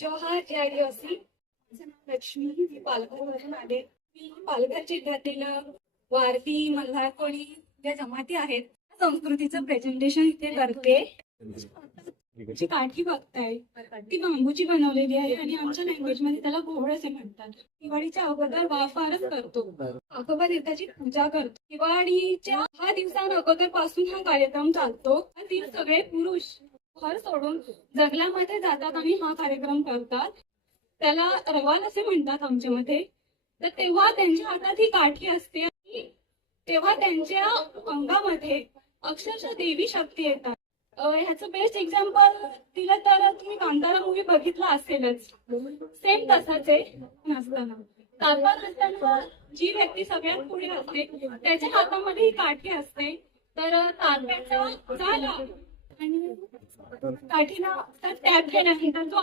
जोहार जय आदिवासी. माझं नाव लक्ष्मी. मी पालघरवरून आले. मी पालघर जिल्ह्यातील वारली मल्हार कोळी ज्या जमाती आहेत संस्कृतीचं प्रेझेंटेशन इथे करते. जी काठी बघताय ती बांबूची बनवलेली आहे आणि आमच्या लँग्वेज मध्ये त्याला घोळ असे म्हणतात. दिवाळीच्या अगोदर वाफारच करतो. आगोबा देवताची पूजा करतो. दिवाळीच्या 6 दिवसां अगोदर पासून हा कार्यक्रम चालतो. ती सगळे पुरुष घर सोडून जंगलामध्ये जातात आणि हा कार्यक्रम करतात. त्याला रवाल असे म्हणतात आमच्यामध्ये. तर तेव्हा त्यांच्या हातात ही काठी असते आणि तेव्हा त्यांच्या अंगामध्ये अक्षरशः देवी शक्ती येतात. ह्याचं बेस्ट एक्झाम्पल दिलं तर तुम्ही कांतारा मूवी बघितला असेलच. सेम तसाच आहे नसताना. तात्पर नसताना जी व्यक्ती सगळ्यात पुढे असते त्याच्या हातामध्ये ही काठी असते. तर तात्याचा झाला आणि काठीला तर टॅप केल्यानंतर जो